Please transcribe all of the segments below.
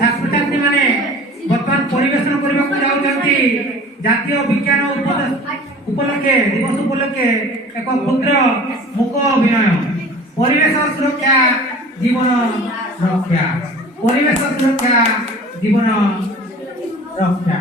ছাত্রছাত্রী মানে বর্তমান পরিবেশন করবাকু যাচ্ছেন জাতীয় বিজ্ঞান উপলক্ষে দিবস উপলক্ষে এক ক্ষুদ্র মূক অভিনয় পরিবেশ সুরক্ষা জীবন রক্ষা পরিবেশ সুরক্ষা জীবন রক্ষা।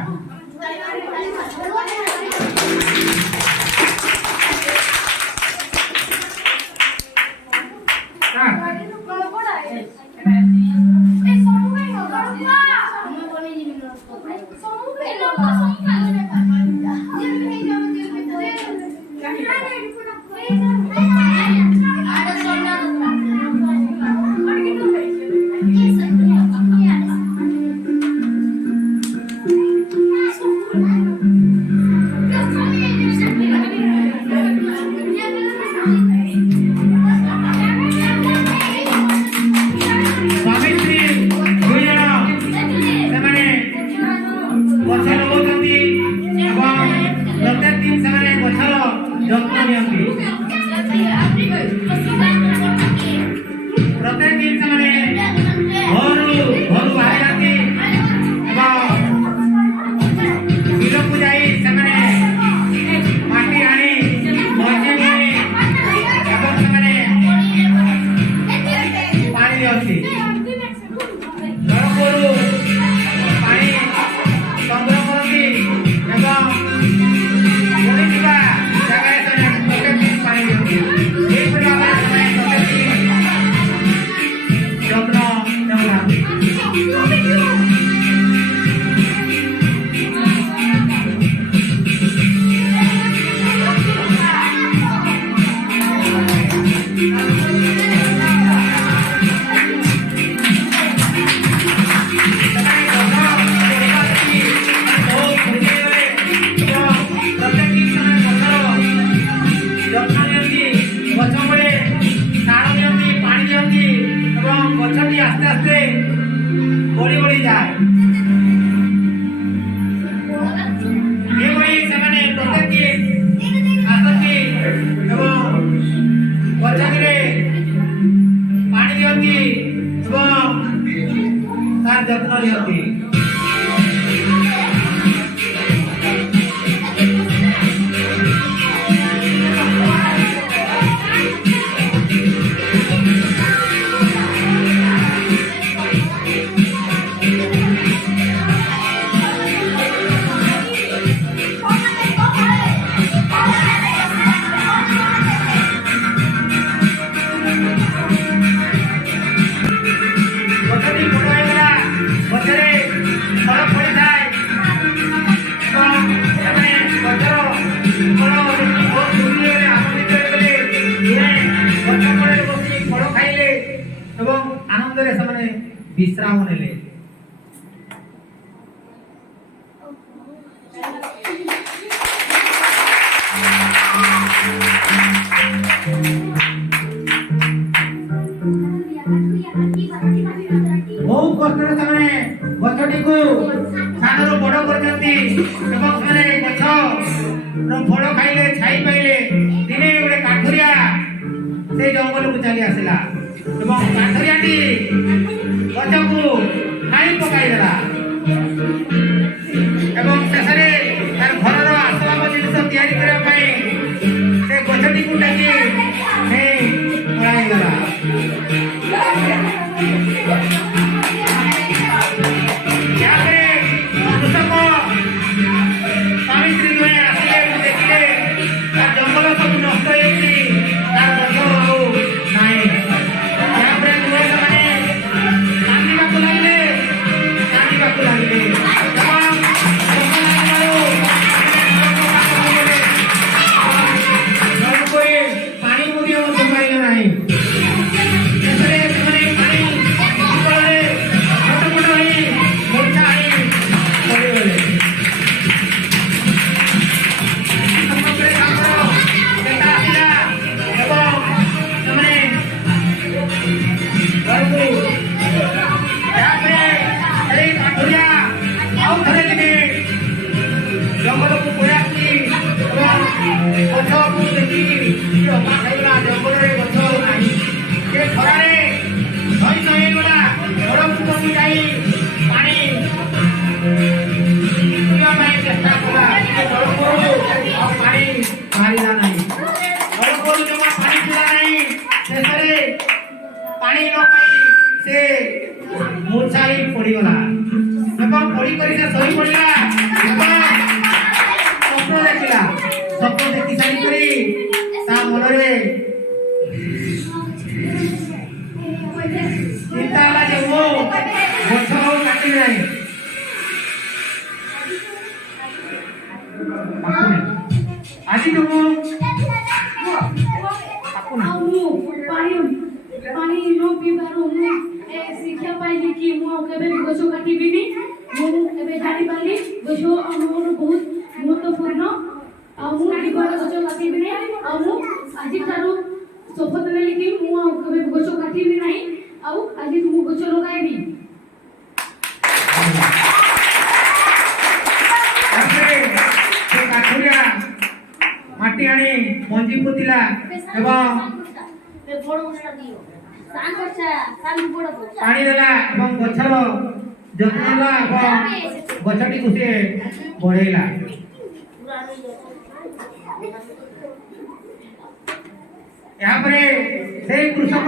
विश्राम नेले बहुत कष्ट से गछटी को सानरू बड़ करछंती एवं से गछ फल खाइले छाई पाइले दिने गोटे काठुरिया से जंगल को चली आसिला एवं काठुरियाटी गछ को खाई पकाई देला एवं शेषे तार घर आसबाब जिनिस तैयारी करबा पई से गछटी को डाकी से पळाई गला मूर्छा ही पड़गला पड़ी कर शही पड़ा स्वप्न देखला स्वप्न देखी सारी मन चिंता है जे वो गछ काटि नहीं आज तुम पानी नो पीबारो मु शिक्षा पाइली कि मु केबे गछ काटिबिनी मु एबे जानि पाली गछ मोर बहुत महत्वपूर्ण आ मु जीवन गछ काटिबिनी आ मु आज थारु शपथ लेली कि मु केबे गछ काटिबि नाही आ आज मु गछ लगाइबी माटी आनी मंजी पुतिला एवं पानी देला एवं गछर जत्न नेला एवं गछटी को से बढ़ेला यहाँ पर से कृषक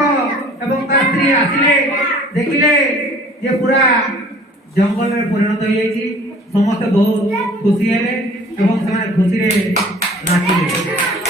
एवं तार स्त्री आसिले देखिले जे पूरा जंगल में परिणत हो जाइए समस्त बहुत खुशी हेले एवं से खुशी रे नाचिले।